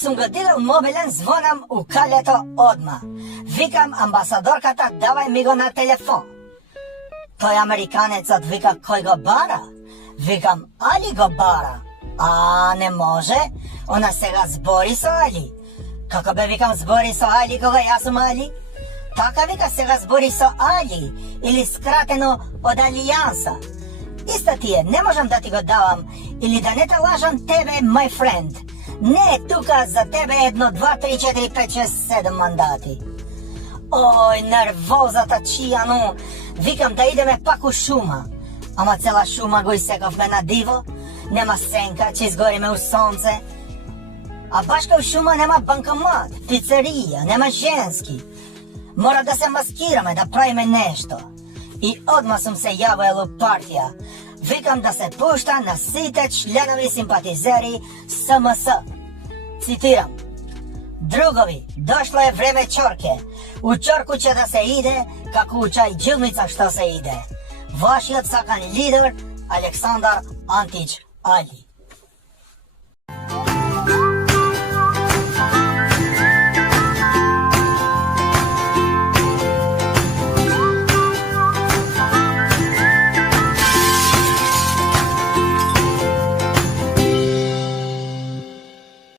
Сум го дигал мобилен, звонам у калето одма. Викам амбасадорката, давај ми го на телефон. Тој американецот вика, кој го бара? Викам, Али го бара. А, не може, она сега збори со Али. Како бе, викам, збори со Али кога јас сум Али? Така вика, сега збори со Али, или скратено од Алијанса. Иста ти е, не можам да ти го давам, или да не те лажам тебе, my friend. Не е тука за тебе 1, 2, 3, 4, 5, 6, 7 мандати. Ој, нервозата чијану. Викам да идеме пак у шума. Ама цела шума го исековме на диво. Нема сенка, ќе изгориме у сонце. А баш кај шума нема банкомат, пицерија, нема женски. Мора да се маскираме, да правиме нешто. И одма сум се јавил у партија. Викам да се пушта на сите членови симпатизери СМС. Цитирам. Другови, дошло е време чорке. У чорку ќе да се иде, како у чајджилница што се иде. Вашиот сакан лидер Александар Антич Али.